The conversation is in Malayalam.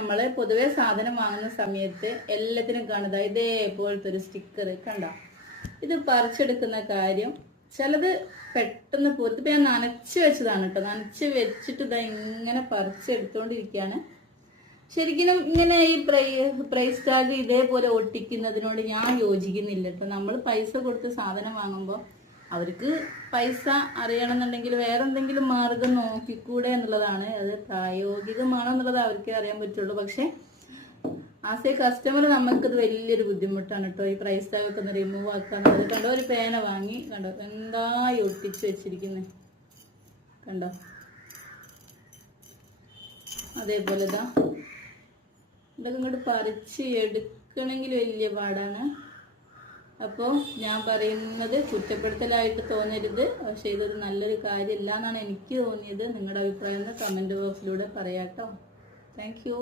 നമ്മള് പൊതുവെ സാധനം വാങ്ങുന്ന സമയത്ത് എല്ലാത്തിനും കാണുക ഇതേപോലത്തെ ഒരു സ്റ്റിക്കർ കണ്ട. ഇത് പറിച്ചെടുക്കുന്ന കാര്യം ചിലത് പെട്ടെന്ന് പോലും. ഇപ്പൊ ഞാൻ നനച്ച് വെച്ചതാണ് കേട്ടോ. നനച്ച് വെച്ചിട്ട് ഇതാ ഇങ്ങനെ പറിച്ചെടുത്തോണ്ടിരിക്കുകയാണ്. ശരിക്കും ഇങ്ങനെ ഈ പ്രൈസ് ടാഗ് ഇതേപോലെ ഒട്ടിക്കുന്നതിനോട് ഞാൻ യോജിക്കുന്നില്ല കേട്ടോ. നമ്മൾ പൈസ കൊടുത്ത് സാധനം വാങ്ങുമ്പോൾ അവർക്ക് പൈസ അറിയണമെന്നുണ്ടെങ്കിൽ വേറെ എന്തെങ്കിലും മാർഗം നോക്കിക്കൂടെ എന്നുള്ളതാണ്. അത് പ്രായോഗികമാണോ എന്നുള്ളത് അവർക്ക് അറിയാൻ പറ്റുള്ളൂ. പക്ഷെ ആസ് എ കസ്റ്റമർ നമുക്കത് വലിയൊരു ബുദ്ധിമുട്ടാണ് കേട്ടോ. ഈ പ്രൈസ് ടാഗ് ഒക്കെ ഒന്ന് റിമൂവ് ആക്കാന്നുള്ളത്. കണ്ടോ, ഒരു പേന വാങ്ങി കണ്ടോ എന്തായി ഒട്ടിച്ച് വെച്ചിരിക്കുന്നത് കണ്ടോ. അതേപോലെ ഇതാ ഇതൊക്കെ ഇങ്ങോട്ട് പറിച്ച് എടുക്കണമെങ്കിൽ വലിയ പാടാണ്. അപ്പോൾ ഞാൻ പറയുന്നത് കുറ്റപ്പെടുത്തലായിട്ട് തോന്നരുത്. പക്ഷെ ഇതൊരു നല്ലൊരു കാര്യമില്ല എന്നാണ് എനിക്ക് തോന്നിയത്. നിങ്ങളുടെ അഭിപ്രായം കമൻറ്റ് ബോക്സിലൂടെ പറയാം കേട്ടോ. Thank you.